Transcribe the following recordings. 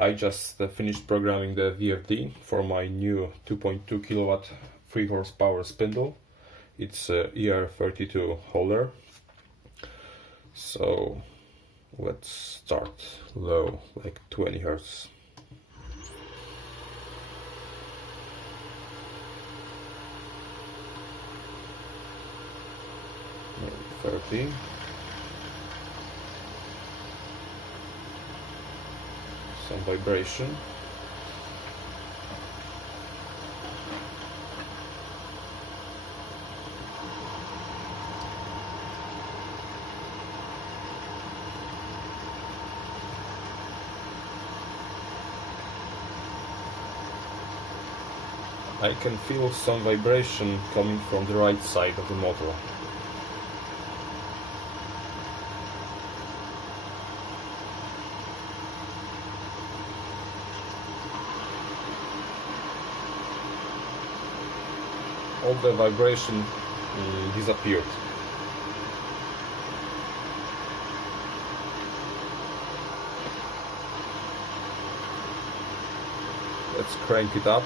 I just finished programming the VFD for my new 2.2 kilowatt 3 horsepower spindle. It's a ER32 holder. So let's start low, like 20 Hertz. Maybe 30. Some vibration. I can feel some vibration coming from the right side of the motor. All the vibration disappeared. Let's crank it up.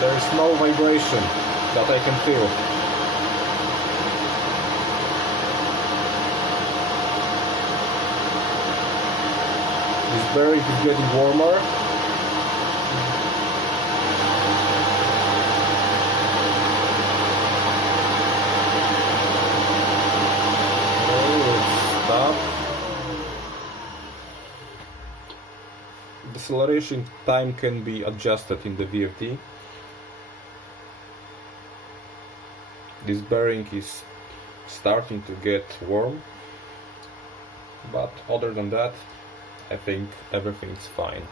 There is no vibration that I can feel. This bearing is getting warmer. Oh, stop. The acceleration time can be adjusted in the VFD. This bearing is starting to get warm, but other than that, I think everything's fine.